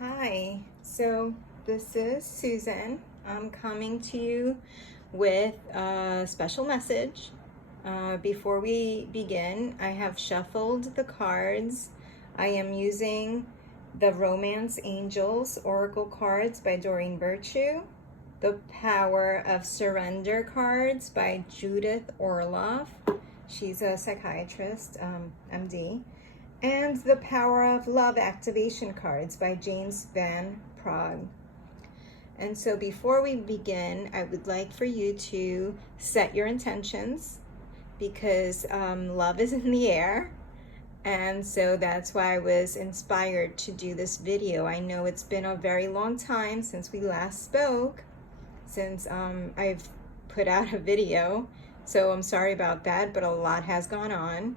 Hi, so this is Susan. I'm coming to you with a special message. Before we begin, I have shuffled the cards. I am using the Romance Angels Oracle cards by Doreen Virtue, the Power of Surrender cards by Judith Orloff. She's a psychiatrist, MD, and the Power of Love Activation cards by James Van Praagh. And so before we begin, I would like for you to set your intentions because love is in the air. And so that's why I was inspired to do this video. I know it's been a very long time since we last spoke, since I've put out a video. So I'm sorry about that, but a lot has gone on.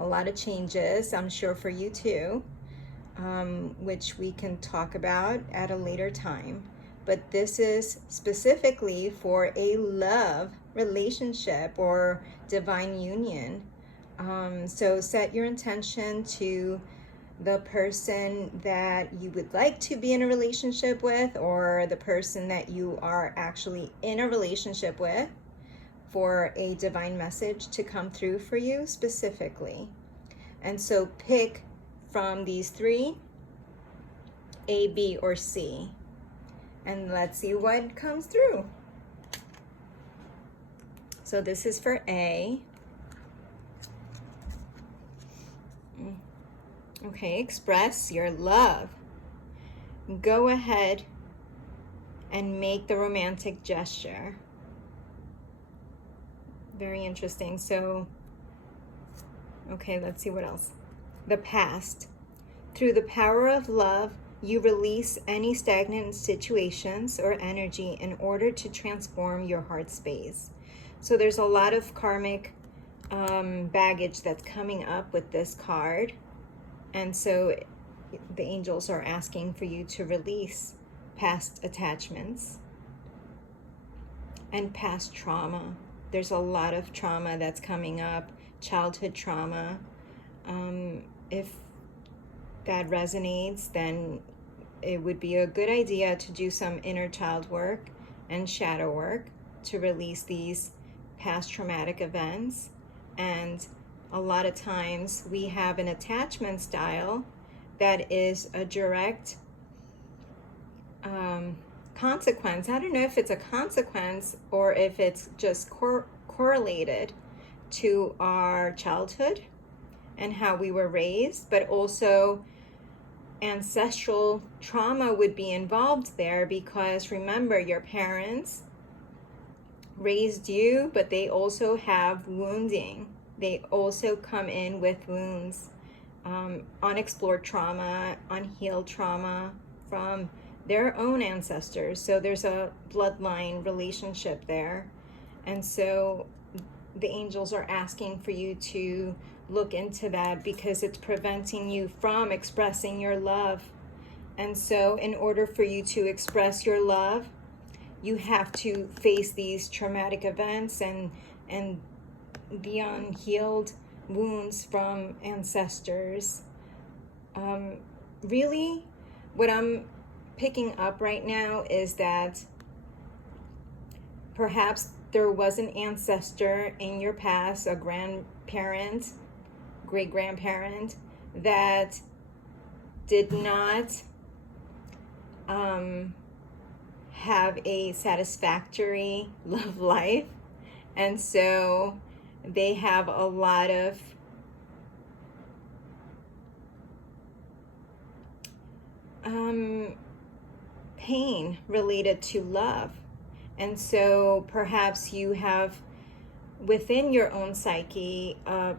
A lot of changes, I'm sure for you too, which we can talk about at a later time. But this is specifically for a love relationship or divine union. So set your intention to the person that you would like to be in a relationship with, or the person that you are actually in a relationship with, for a divine message to come through for you specifically. And so pick from these three, A, B, or C, and let's see what comes through. So this is for A. Okay, express your love. Go ahead and make the romantic gesture. Very interesting. So, okay, let's see what else. The past. Through the power of love, you release any stagnant situations or energy in order to transform your heart space. So there's a lot of karmic baggage that's coming up with this card. And so the angels are asking for you to release past attachments and past trauma. There's a lot of trauma that's coming up, childhood trauma. If that resonates, then it would be a good idea to do some inner child work and shadow work to release these past traumatic events. And a lot of times we have an attachment style that is a direct consequence. I don't know if it's a consequence or if it's just correlated to our childhood and how we were raised, but also ancestral trauma would be involved there, because remember, your parents raised you, but they also have wounding. They also come in with wounds, unexplored trauma, unhealed trauma from their own ancestors. So there's a bloodline relationship there. And so the angels are asking for you to look into that, because it's preventing you from expressing your love. And so in order for you to express your love, you have to face these traumatic events and the unhealed wounds from ancestors. Really, what I'm picking up right now is that perhaps there was an ancestor in your past, a grandparent, great-grandparent, that did not have a satisfactory love life. And so they have a lot of pain related to love. And so perhaps you have within your own psyche a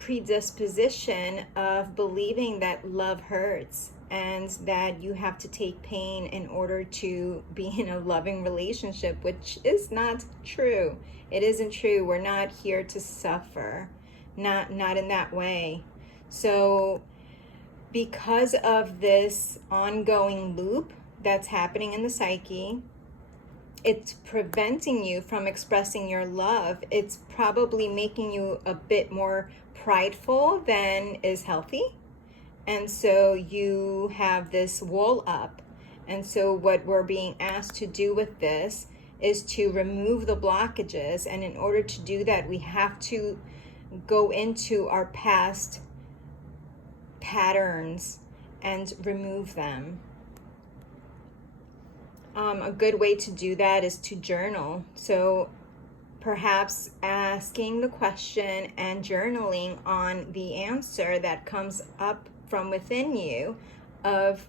predisposition of believing that love hurts and that you have to take pain in order to be in a loving relationship, which is not true. It isn't true. We're not here to suffer, not in that way. So because of this ongoing loop that's happening in the psyche, it's preventing you from expressing your love. It's probably making you a bit more prideful than is healthy. And so you have this wall up. And so what we're being asked to do with this is to remove the blockages. And in order to do that, we have to go into our past patterns and remove them. A good way to do that is to journal. So perhaps asking the question and journaling on the answer that comes up from within you of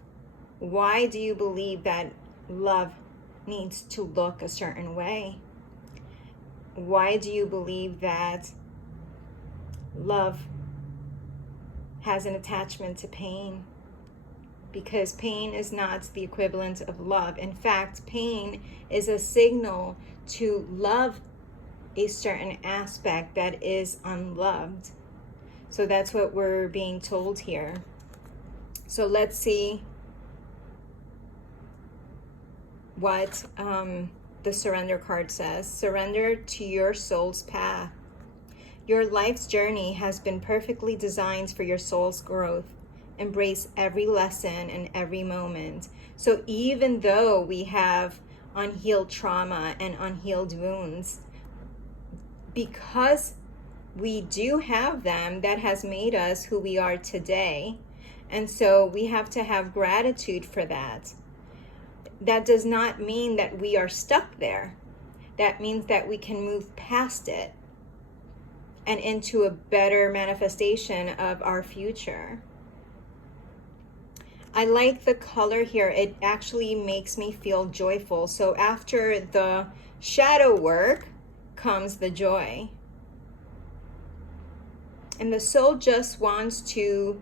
why do you believe that love needs to look a certain way? Why do you believe that love has an attachment to pain? Because pain is not the equivalent of love. In fact, pain is a signal to love a certain aspect that is unloved. So that's what we're being told here. So let's see what the surrender card says. Surrender to your soul's path. Your life's journey has been perfectly designed for your soul's growth. Embrace every lesson and every moment. So even though we have unhealed trauma and unhealed wounds, because we do have them, that has made us who we are today. And so we have to have gratitude for that. That does not mean that we are stuck there. That means that we can move past it and into a better manifestation of our future. I like the color here. It actually makes me feel joyful. So after the shadow work comes the joy. And the soul just wants to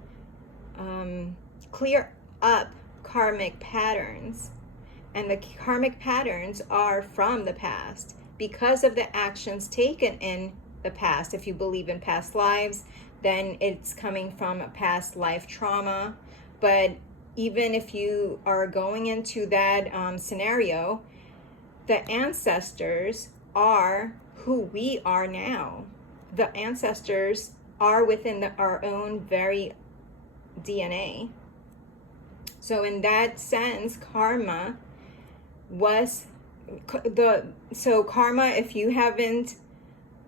clear up karmic patterns. And the karmic patterns are from the past because of the actions taken in the past. If you believe in past lives, then it's coming from a past life trauma. But even if you are going into that scenario, the ancestors are who we are now. The ancestors are within our own very DNA. So in that sense, karma was karma, if you haven't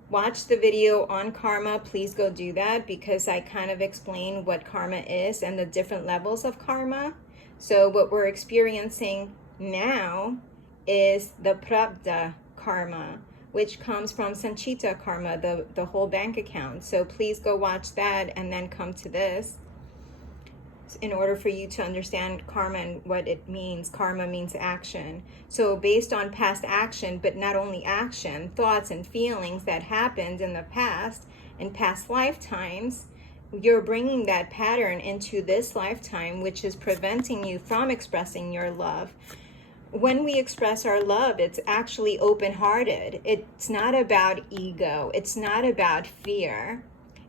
watched the video on karma, please go do that, because I kind of explain what karma is and the different levels of karma. So what we're experiencing now is the prarabdha karma, which comes from sanchita karma, the whole bank account. So please go watch that and then come to this in order for you to understand karma and what it means. Karma means action. So based on past action, but not only action, thoughts and feelings that happened in the past, in past lifetimes, you're bringing that pattern into this lifetime, which is preventing you from expressing your love. When we express our love, it's actually open-hearted. It's not about ego. It's not about fear.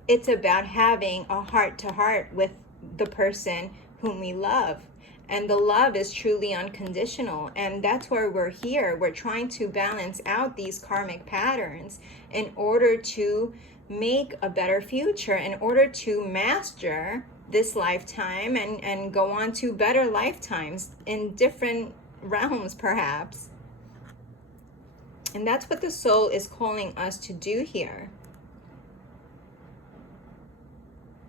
It's about having a heart-to-heart with the person whom we love. And the love is truly unconditional. And that's where we're here. We're trying to balance out these karmic patterns in order to make a better future, in order to master this lifetime and go on to better lifetimes in different realms, perhaps. And that's what the soul is calling us to do here.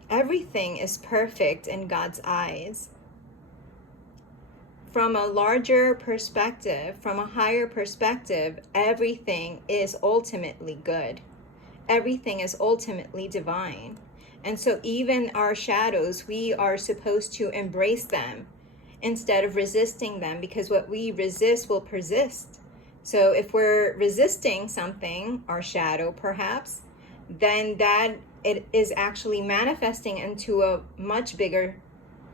Everything is perfect in God's eyes. From a larger perspective, from a higher perspective, everything is ultimately good. Everything is ultimately divine. And so even our shadows, we are supposed to embrace them instead of resisting them, because what we resist will persist. So if we're resisting something, our shadow perhaps, then that it is actually manifesting into a much bigger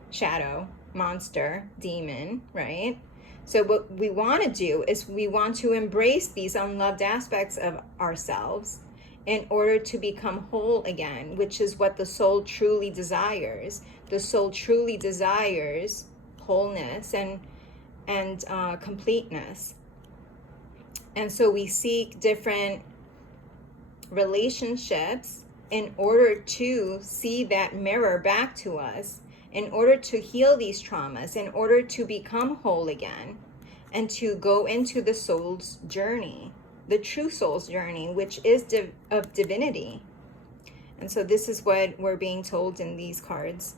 shadow, monster, demon, right? So what we want to do is we want to embrace these unloved aspects of ourselves in order to become whole again, which is what the soul truly desires. The soul truly desires wholeness and completeness. And so we seek different relationships in order to see that mirror back to us in order to heal these traumas, in order to become whole again, and to go into the soul's journey, the true soul's journey, which is of divinity. And so this is what we're being told in these cards.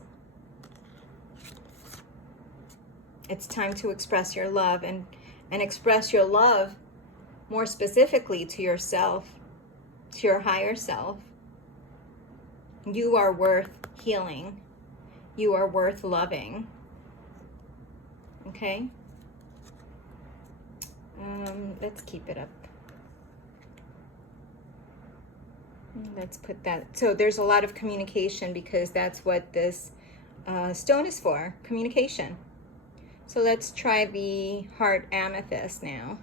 It's time to express your love, and express your love more specifically to yourself, to your higher self. You are worth healing. You are worth loving. Okay? Let's keep it up. Let's put that. So there's a lot of communication, because that's what this stone is for, communication. So let's try the heart amethyst now.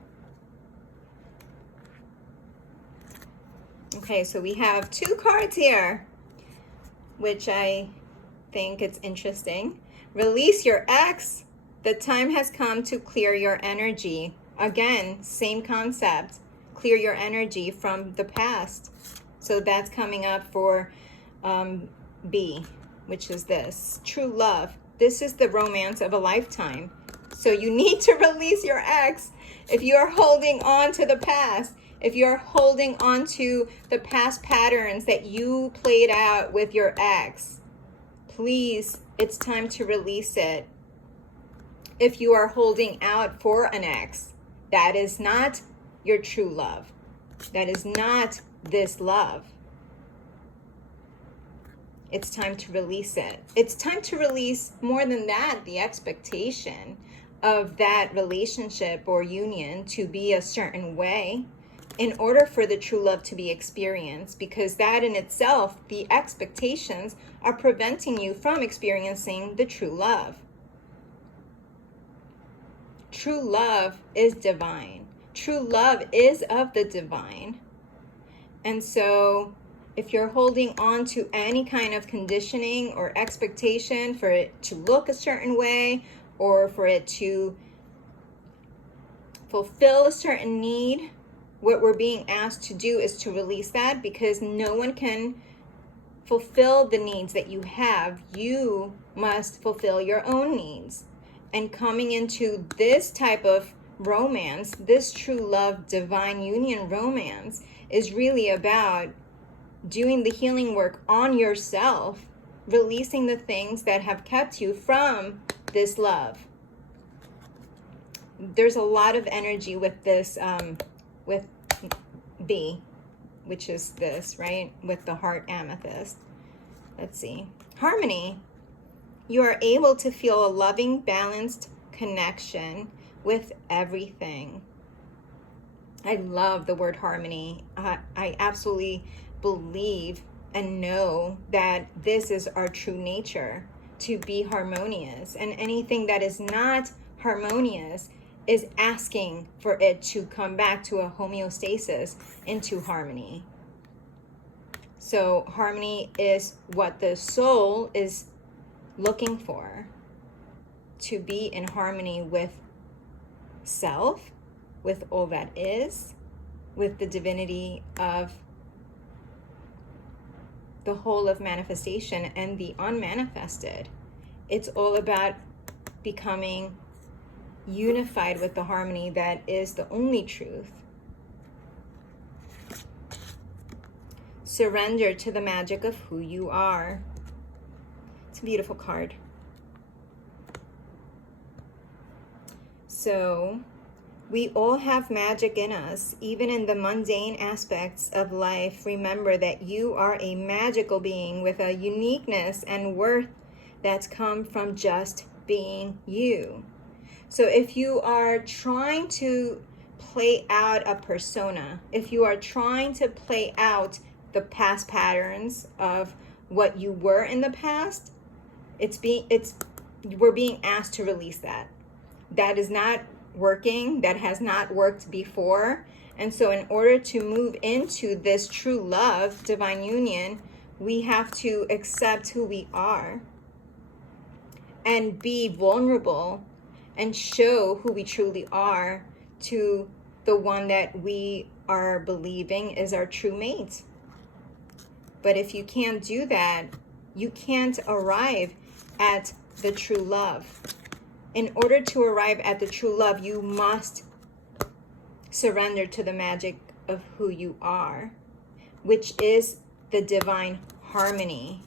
Okay, so we have 2 cards here, which I think it's interesting. Release your ex. The time has come to clear your energy. Again, same concept. Clear your energy from the past. So that's coming up for B, which is this. True love. This is the romance of a lifetime. So you need to release your ex. If you are holding on to the past, if you're holding on to the past patterns that you played out with your ex, please, it's time to release it. If you are holding out for an ex, that is not your true love. That is not this love. It's time to release it. It's time to release, more than that, the expectation of that relationship or union to be a certain way in order for the true love to be experienced, because that in itself, the expectations are preventing you from experiencing the true love. True love is divine. True love is of the divine. And so if you're holding on to any kind of conditioning or expectation for it to look a certain way, or for it to fulfill a certain need, what we're being asked to do is to release that, because no one can fulfill the needs that you have. You must fulfill your own needs. And coming into this type of romance, this true love, divine union romance, is really about doing the healing work on yourself, releasing the things that have kept you from this love. There's a lot of energy with this, with B, which is this, right? With the heart amethyst. Let's see. Harmony. You are able to feel a loving, balanced connection with everything. I love the word harmony. I absolutely believe and know that this is our true nature, to be harmonious. And anything that is not harmonious is asking for it to come back to a homeostasis, into harmony. So harmony is what the soul is looking for, to be in harmony with self, with all that is, with the divinity of the whole of manifestation and the unmanifested. It's all about becoming unified with the harmony that is the only truth. Surrender to the magic of who you are. It's a beautiful card. So, we all have magic in us, even in the mundane aspects of life. Remember that you are a magical being with a uniqueness and worth that's come from just being you. So if you are trying to play out a persona, if you are trying to play out the past patterns of what you were in the past, we're being asked to release that. That is not working. That has not worked before. And so in order to move into this true love, divine union, we have to accept who we are and be vulnerable and show who we truly are to the one that we are believing is our true mate. But if you can't do that, you can't arrive at the true love. In order to arrive at the true love, you must surrender to the magic of who you are, which is the divine harmony.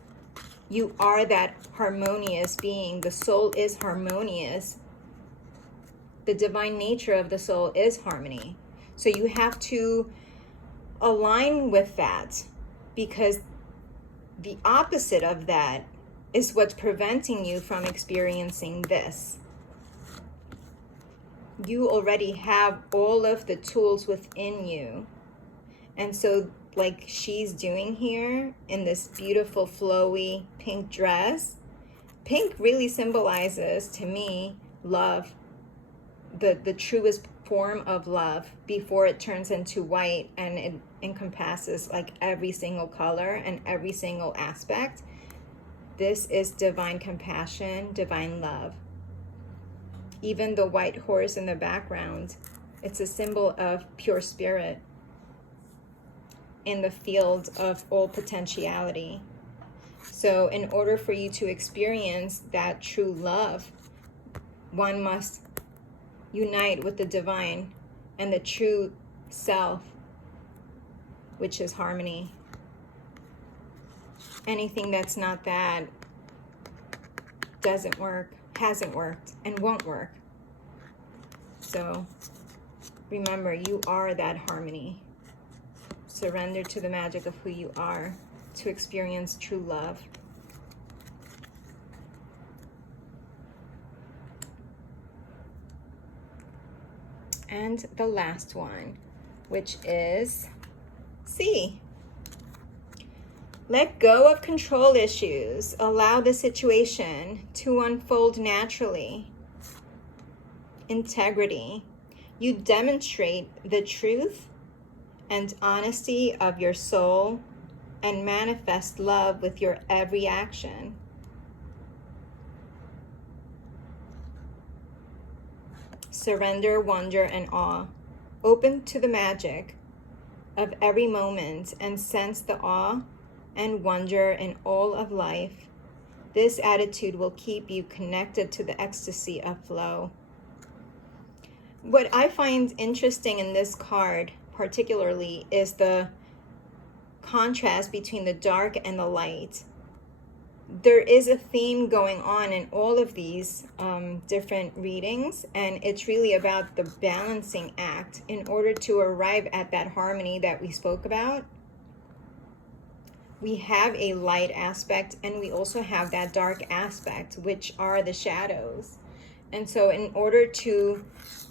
You are that harmonious being. The soul is harmonious. The divine nature of the soul is harmony. So you have to align with that, because the opposite of that is what's preventing you from experiencing this. You already have all of the tools within you. And so, like she's doing here in this beautiful flowy pink dress, pink really symbolizes to me love, the truest form of love before it turns into white and it encompasses like every single color and every single aspect. This is divine compassion, divine love. Even the white horse in the background, it's a symbol of pure spirit in the field of all potentiality. So in order for you to experience that true love, one must unite with the divine and the true self, which is harmony. Anything that's not that doesn't work, hasn't worked, and won't work. So remember, you are that harmony. Surrender to the magic of who you are to experience true love. And the last one, which is C. Let go of control issues. Allow the situation to unfold naturally. Integrity. You demonstrate the truth and honesty of your soul and manifest love with your every action. Surrender, wonder, and awe. Open to the magic of every moment and sense the awe and wonder in all of life. This attitude will keep you connected to the ecstasy of flow. What I find interesting in this card particularly is the contrast between the dark and the light. There is a theme going on in all of these different readings, and it's really about the balancing act in order to arrive at that harmony that we spoke about. We have a light aspect and we also have that dark aspect, which are the shadows. And so in order to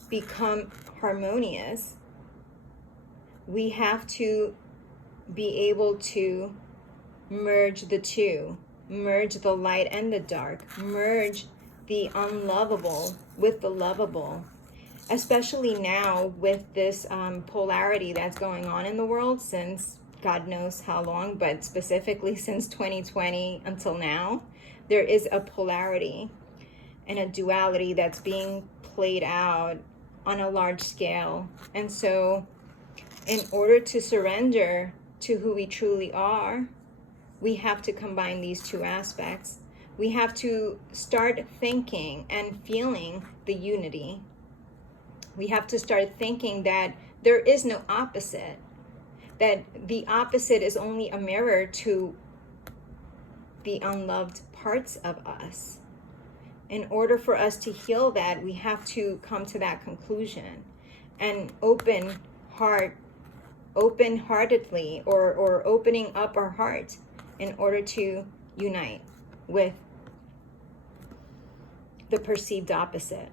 become harmonious, we have to be able to merge the two. Merge the light and the dark. Merge the unlovable with the lovable. Especially now with this polarity that's going on in the world since God knows how long, but specifically since 2020 until now, there is a polarity and a duality that's being played out on a large scale. And so in order to surrender to who we truly are, we have to combine these two aspects. We have to start thinking and feeling the unity. We have to start thinking that there is no opposite, that the opposite is only a mirror to the unloved parts of us. In order for us to heal that, we have to come to that conclusion and open-heartedly or opening up our heart in order to unite with the perceived opposite.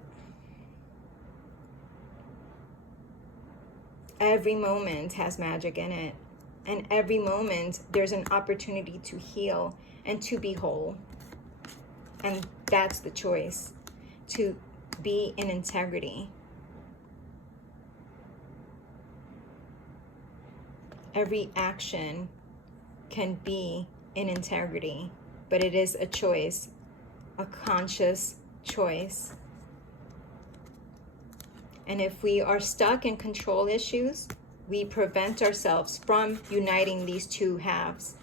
Every moment has magic in it, and every moment there's an opportunity to heal and to be whole. And that's the choice, to be in integrity. Every action can be in integrity, but it is a choice, a conscious choice. And if we are stuck in control issues, we prevent ourselves from uniting these two halves,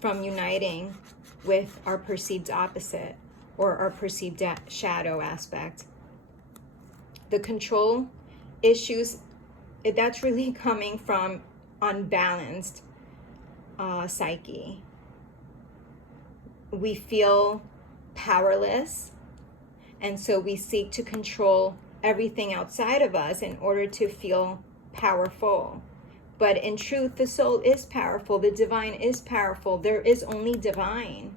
from uniting with our perceived opposite. or our perceived shadow aspect. The control issues, that's really coming from unbalanced psyche. We feel powerless, and so we seek to control everything outside of us in order to feel powerful. But in truth, the soul is powerful. The divine is powerful. There is only divine.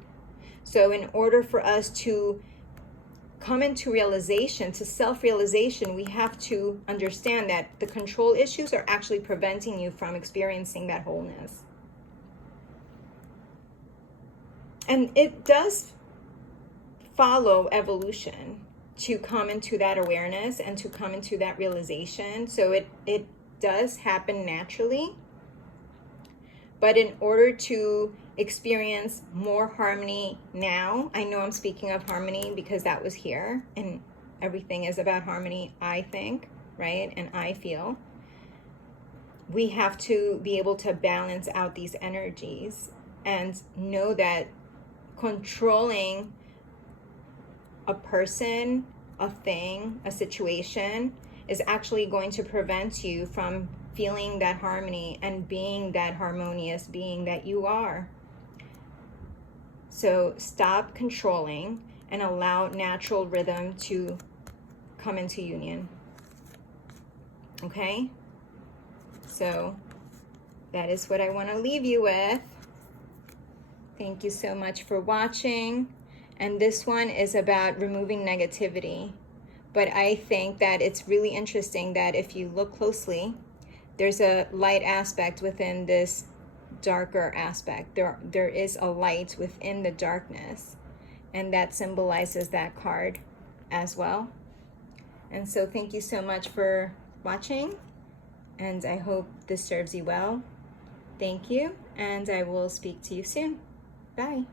So in order for us to come into realization, to self-realization, we have to understand that the control issues are actually preventing you from experiencing that wholeness. And it does follow evolution to come into that awareness and to come into that realization. So it does happen naturally. But in order to experience more harmony now, I know I'm speaking of harmony because that was here, and everything is about harmony, I think, right? And I feel. We have to be able to balance out these energies and know that controlling a person, a thing, a situation is actually going to prevent you from feeling that harmony and being that harmonious being that you are. So stop controlling and allow natural rhythm to come into union. Okay? So that is what I want to leave you with. Thank you so much for watching. And this one is about removing negativity. But I think that it's really interesting that if you look closely, there's a light aspect within this darker aspect. There is a light within the darkness, and that symbolizes that card as well. And so thank you so much for watching, and I hope this serves you well. Thank you, and I will speak to you soon. Bye.